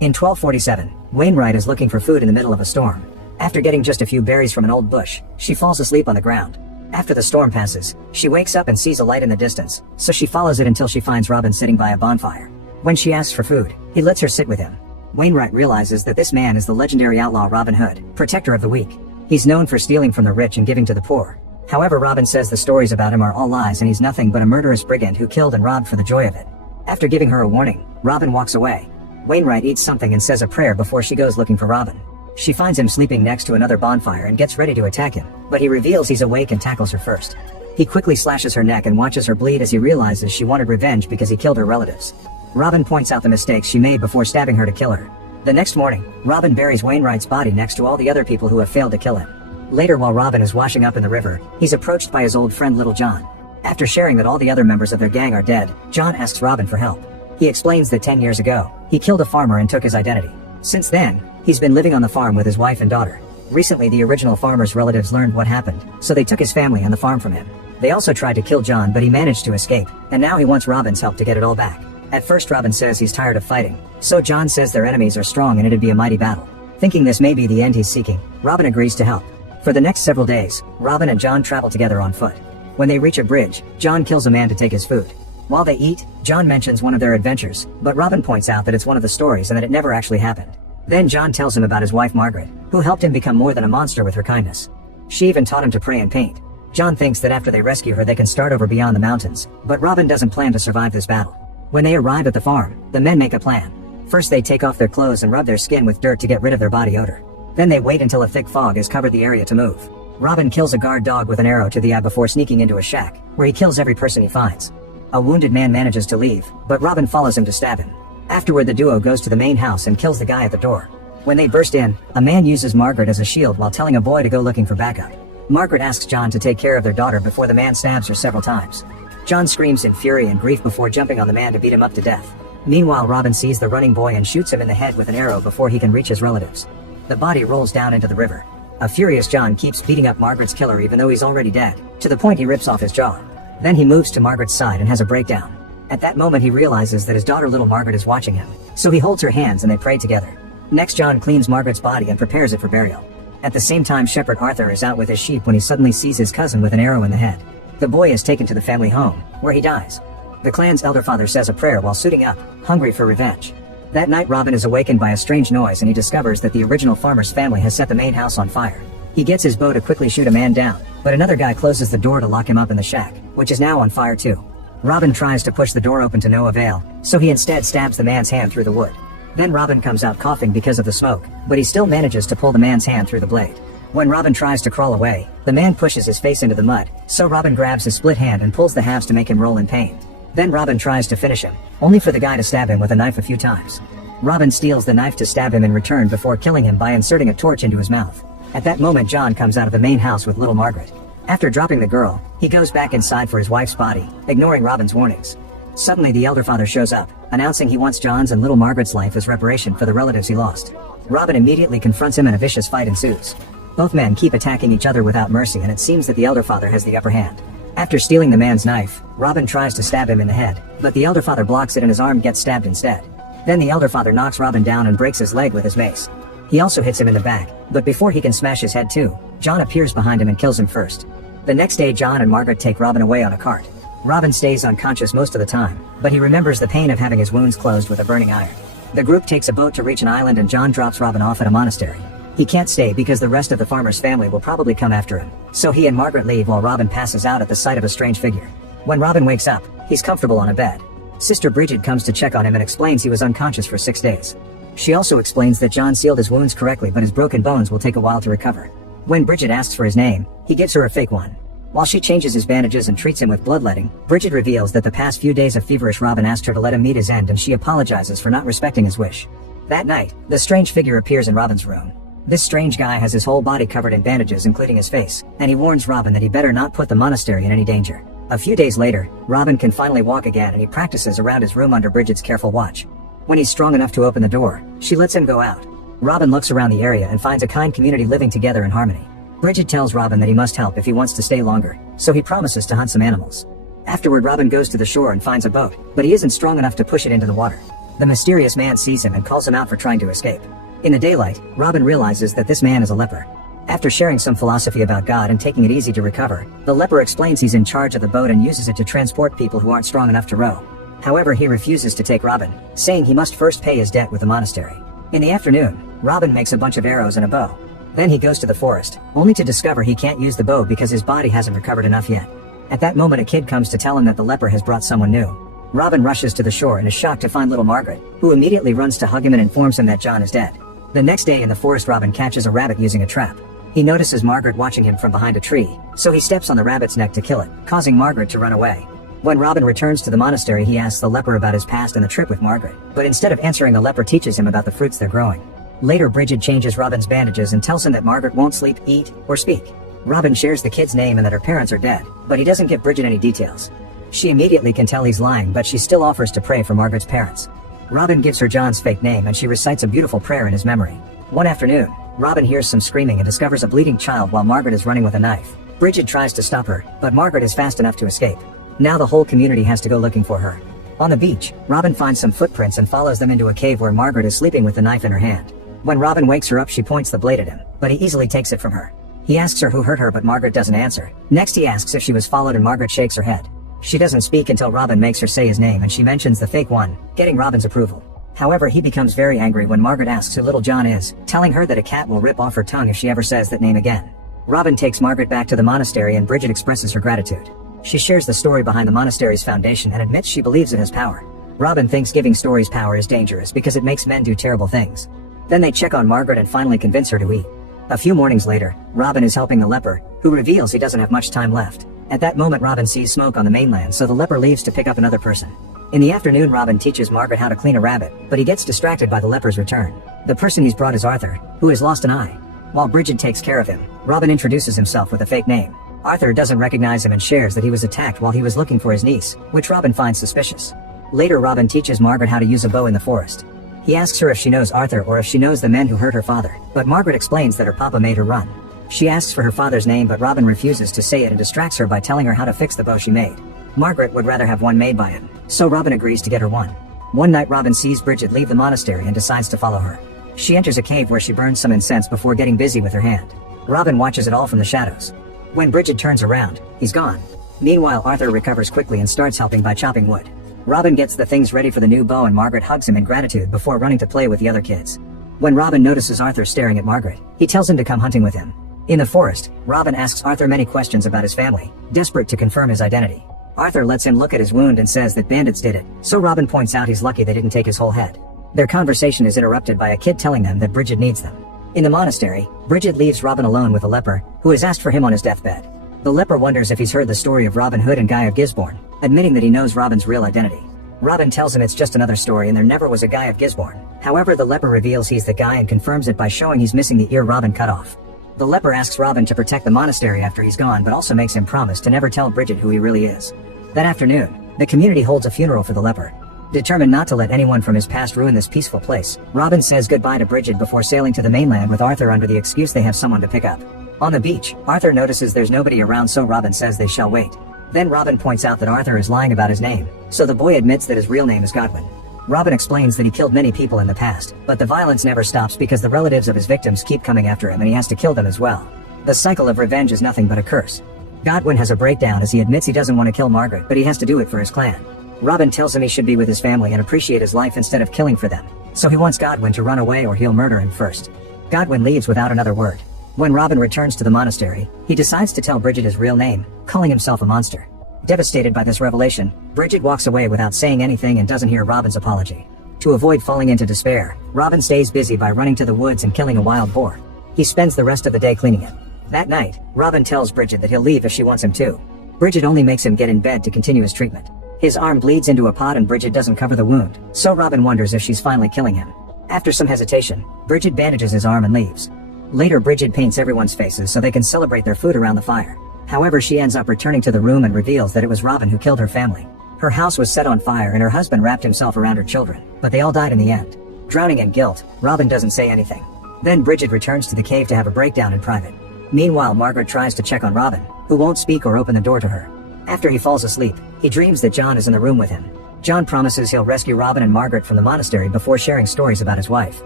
In 1247, Wainwright is looking for food in the middle of a storm. After getting just a few berries from an old bush, she falls asleep on the ground. After the storm passes, she wakes up and sees a light in the distance, so she follows it until she finds Robin sitting by a bonfire. When she asks for food, he lets her sit with him. Wainwright realizes that this man is the legendary outlaw Robin Hood, protector of the weak. He's known for stealing from the rich and giving to the poor. However, Robin says the stories about him are all lies and he's nothing but a murderous brigand who killed and robbed for the joy of it. After giving her a warning, Robin walks away. Wainwright eats something and says a prayer before she goes looking for Robin. She finds him sleeping next to another bonfire and gets ready to attack him, but he reveals he's awake and tackles her first. He quickly slashes her neck and watches her bleed as he realizes she wanted revenge because he killed her relatives. Robin points out the mistakes she made before stabbing her to kill her. The next morning, Robin buries Wainwright's body next to all the other people who have failed to kill him. Later, while Robin is washing up in the river, he's approached by his old friend Little John. After sharing that all the other members of their gang are dead, John asks Robin for help. He explains that 10 years ago, he killed a farmer and took his identity. Since then, he's been living on the farm with his wife and daughter. Recently, the original farmer's relatives learned what happened, so they took his family and the farm from him. They also tried to kill John, but he managed to escape, and now he wants Robin's help to get it all back. At first, Robin says he's tired of fighting, so John says their enemies are strong and it'd be a mighty battle. Thinking this may be the end he's seeking, Robin agrees to help. For the next several days, Robin and John travel together on foot. When they reach a bridge, John kills a man to take his food. While they eat, John mentions one of their adventures, but Robin points out that it's one of the stories and that it never actually happened. Then John tells him about his wife Margaret, who helped him become more than a monster with her kindness. She even taught him to pray and paint. John thinks that after they rescue her they can start over beyond the mountains, but Robin doesn't plan to survive this battle. When they arrive at the farm, the men make a plan. First they take off their clothes and rub their skin with dirt to get rid of their body odor. Then they wait until a thick fog has covered the area to move. Robin kills a guard dog with an arrow to the eye before sneaking into a shack, where he kills every person he finds. A wounded man manages to leave, but Robin follows him to stab him. Afterward, the duo goes to the main house and kills the guy at the door. When they burst in, a man uses Margaret as a shield while telling a boy to go looking for backup. Margaret asks John to take care of their daughter before the man stabs her several times. John screams in fury and grief before jumping on the man to beat him up to death. Meanwhile, Robin sees the running boy and shoots him in the head with an arrow before he can reach his relatives. The body rolls down into the river. A furious John keeps beating up Margaret's killer even though he's already dead, to the point he rips off his jaw. Then he moves to Margaret's side and has a breakdown. At that moment he realizes that his daughter Little Margaret is watching him, so he holds her hands and they pray together. Next, John cleans Margaret's body and prepares it for burial. At the same time, Shepherd Arthur is out with his sheep when he suddenly sees his cousin with an arrow in the head. The boy is taken to the family home, where he dies. The clan's elderfather says a prayer while suiting up, hungry for revenge. That night, Robin is awakened by a strange noise and he discovers that the original farmer's family has set the main house on fire. He gets his bow to quickly shoot a man down, but another guy closes the door to lock him up in the shack, which is now on fire too. Robin tries to push the door open to no avail, so he instead stabs the man's hand through the wood. Then Robin comes out coughing because of the smoke, but he still manages to pull the man's hand through the blade. When Robin tries to crawl away, the man pushes his face into the mud, so Robin grabs his split hand and pulls the halves to make him roll in pain. Then Robin tries to finish him, only for the guy to stab him with a knife a few times. Robin steals the knife to stab him in return before killing him by inserting a torch into his mouth. At that moment, John comes out of the main house with Little Margaret. After dropping the girl, he goes back inside for his wife's body, ignoring Robin's warnings. Suddenly, the elderfather shows up, announcing he wants John's and Little Margaret's life as reparation for the relatives he lost. Robin immediately confronts him and a vicious fight ensues. Both men keep attacking each other without mercy and it seems that the elderfather has the upper hand. After stealing the man's knife, Robin tries to stab him in the head, but the elderfather blocks it and his arm gets stabbed instead. Then the elderfather knocks Robin down and breaks his leg with his mace. He also hits him in the back, but before he can smash his head too, John appears behind him and kills him first. The next day, John and Margaret take Robin away on a cart. Robin stays unconscious most of the time, but he remembers the pain of having his wounds closed with a burning iron. The group takes a boat to reach an island and John drops Robin off at a monastery. He can't stay because the rest of the farmer's family will probably come after him, so he and Margaret leave while Robin passes out at the sight of a strange figure. When Robin wakes up, he's comfortable on a bed. Sister Bridget comes to check on him and explains he was unconscious for 6 days. She also explains that John sealed his wounds correctly, but his broken bones will take a while to recover. When Bridget asks for his name, he gives her a fake one. While she changes his bandages and treats him with bloodletting, Bridget reveals that the past few days of feverish Robin asked her to let him meet his end and she apologizes for not respecting his wish. That night, the strange figure appears in Robin's room. This strange guy has his whole body covered in bandages including his face, and he warns Robin that he better not put the monastery in any danger. A few days later, Robin can finally walk again and he practices around his room under Bridget's careful watch. When he's strong enough to open the door, she lets him go out. Robin looks around the area and finds a kind community living together in harmony. Bridget tells Robin that he must help if he wants to stay longer, so he promises to hunt some animals. Afterward, Robin goes to the shore and finds a boat, but he isn't strong enough to push it into the water. The mysterious man sees him and calls him out for trying to escape. In the daylight, Robin realizes that this man is a leper. After sharing some philosophy about God and taking it easy to recover, the leper explains he's in charge of the boat and uses it to transport people who aren't strong enough to row. However, he refuses to take Robin, saying he must first pay his debt with the monastery. In the afternoon, Robin makes a bunch of arrows and a bow. Then he goes to the forest, only to discover he can't use the bow because his body hasn't recovered enough yet. At that moment, a kid comes to tell him that the leper has brought someone new. Robin rushes to the shore and is shocked to find little Margaret, who immediately runs to hug him and informs him that John is dead. The next day in the forest, Robin catches a rabbit using a trap. He notices Margaret watching him from behind a tree, so he steps on the rabbit's neck to kill it, causing Margaret to run away. When Robin returns to the monastery, he asks the leper about his past and the trip with Margaret, but instead of answering, the leper teaches him about the fruits they're growing. Later, Bridget changes Robin's bandages and tells him that Margaret won't sleep, eat, or speak. Robin shares the kid's name and that her parents are dead, but he doesn't give Bridget any details. She immediately can tell he's lying, but she still offers to pray for Margaret's parents. Robin gives her John's fake name and she recites a beautiful prayer in his memory. One afternoon, Robin hears some screaming and discovers a bleeding child while Margaret is running with a knife. Bridget tries to stop her, but Margaret is fast enough to escape. Now the whole community has to go looking for her. On the beach, Robin finds some footprints and follows them into a cave where Margaret is sleeping with the knife in her hand. When Robin wakes her up, she points the blade at him, but he easily takes it from her. He asks her who hurt her, but Margaret doesn't answer. Next, he asks if she was followed and Margaret shakes her head. She doesn't speak until Robin makes her say his name and she mentions the fake one, getting Robin's approval. However, he becomes very angry when Margaret asks who little John is, telling her that a cat will rip off her tongue if she ever says that name again. Robin takes Margaret back to the monastery and Bridget expresses her gratitude. She shares the story behind the monastery's foundation and admits she believes it has power. Robin thinks giving stories power is dangerous because it makes men do terrible things. Then they check on Margaret and finally convince her to eat. A few mornings later, Robin is helping the leper, who reveals he doesn't have much time left. At that moment, Robin sees smoke on the mainland, so the leper leaves to pick up another person. In the afternoon, Robin teaches Margaret how to clean a rabbit, but he gets distracted by the leper's return. The person he's brought is Arthur, who has lost an eye. While Bridget takes care of him, Robin introduces himself with a fake name. Arthur doesn't recognize him and shares that he was attacked while he was looking for his niece, which Robin finds suspicious. Later, Robin teaches Margaret how to use a bow in the forest. He asks her if she knows Arthur or if she knows the men who hurt her father, but Margaret explains that her papa made her run. She asks for her father's name, but Robin refuses to say it and distracts her by telling her how to fix the bow she made. Margaret would rather have one made by him, so Robin agrees to get her one. One night, Robin sees Bridget leave the monastery and decides to follow her. She enters a cave where she burns some incense before getting busy with her hand. Robin watches it all from the shadows. When Bridget turns around, he's gone. Meanwhile, Arthur recovers quickly and starts helping by chopping wood. Robin gets the things ready for the new bow and Margaret hugs him in gratitude before running to play with the other kids. When Robin notices Arthur staring at Margaret, he tells him to come hunting with him. In the forest, Robin asks Arthur many questions about his family, desperate to confirm his identity. Arthur lets him look at his wound and says that bandits did it, so Robin points out he's lucky they didn't take his whole head. Their conversation is interrupted by a kid telling them that Bridget needs them. In the monastery, Bridget leaves Robin alone with a leper, who has asked for him on his deathbed. The leper wonders if he's heard the story of Robin Hood and Guy of Gisborne, admitting that he knows Robin's real identity. Robin tells him it's just another story and there never was a Guy of Gisborne. However, the leper reveals he's the guy and confirms it by showing he's missing the ear Robin cut off. The leper asks Robin to protect the monastery after he's gone, but also makes him promise to never tell Bridget who he really is. That afternoon, the community holds a funeral for the leper. Determined not to let anyone from his past ruin this peaceful place, Robin says goodbye to Bridget before sailing to the mainland with Arthur under the excuse they have someone to pick up. On the beach, Arthur notices there's nobody around, so Robin says they shall wait. Then Robin points out that Arthur is lying about his name, so the boy admits that his real name is Godwin. Robin explains that he killed many people in the past, but the violence never stops because the relatives of his victims keep coming after him and he has to kill them as well. The cycle of revenge is nothing but a curse. Godwin has a breakdown as he admits he doesn't want to kill Margaret, but he has to do it for his clan. Robin tells him he should be with his family and appreciate his life instead of killing for them, so he wants Godwin to run away or he'll murder him first. Godwin leaves without another word. When Robin returns to the monastery, he decides to tell Bridget his real name, calling himself a monster. Devastated by this revelation, Bridget walks away without saying anything and doesn't hear Robin's apology. To avoid falling into despair, Robin stays busy by running to the woods and killing a wild boar. He spends the rest of the day cleaning it. That night, Robin tells Bridget that he'll leave if she wants him to. Bridget only makes him get in bed to continue his treatment. His arm bleeds into a pot and Bridget doesn't cover the wound, so Robin wonders if she's finally killing him. After some hesitation, Bridget bandages his arm and leaves. Later, Bridget paints everyone's faces so they can celebrate their food around the fire. However, she ends up returning to the room and reveals that it was Robin who killed her family. Her house was set on fire and her husband wrapped himself around her children, but they all died in the end. Drowning in guilt, Robin doesn't say anything. Then Bridget returns to the cave to have a breakdown in private. Meanwhile, Margaret tries to check on Robin, who won't speak or open the door to her. After he falls asleep, he dreams that John is in the room with him. John promises he'll rescue Robin and Margaret from the monastery before sharing stories about his wife.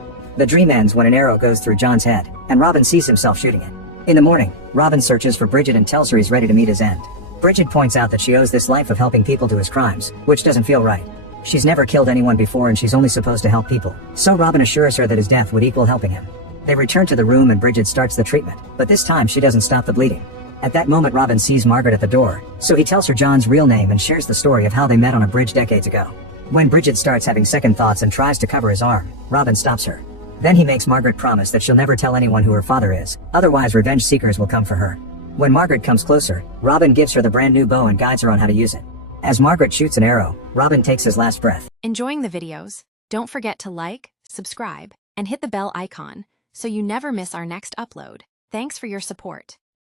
The dream ends when an arrow goes through John's head, and Robin sees himself shooting it. In the morning, Robin searches for Bridget and tells her he's ready to meet his end. Bridget points out that she owes this life of helping people to his crimes, which doesn't feel right. She's never killed anyone before and she's only supposed to help people, so Robin assures her that his death would equal helping him. They return to the room and Bridget starts the treatment, but this time she doesn't stop the bleeding. At that moment Robin sees Margaret at the door, so he tells her John's real name and shares the story of how they met on a bridge decades ago. When Bridget starts having second thoughts and tries to cover his arm, Robin stops her. Then he makes Margaret promise that she'll never tell anyone who her father is, otherwise revenge seekers will come for her. When Margaret comes closer, Robin gives her the brand new bow and guides her on how to use it. As Margaret shoots an arrow, Robin takes his last breath. Enjoying the videos? Don't forget to like, subscribe, and hit the bell icon so you never miss our next upload. Thanks for your support.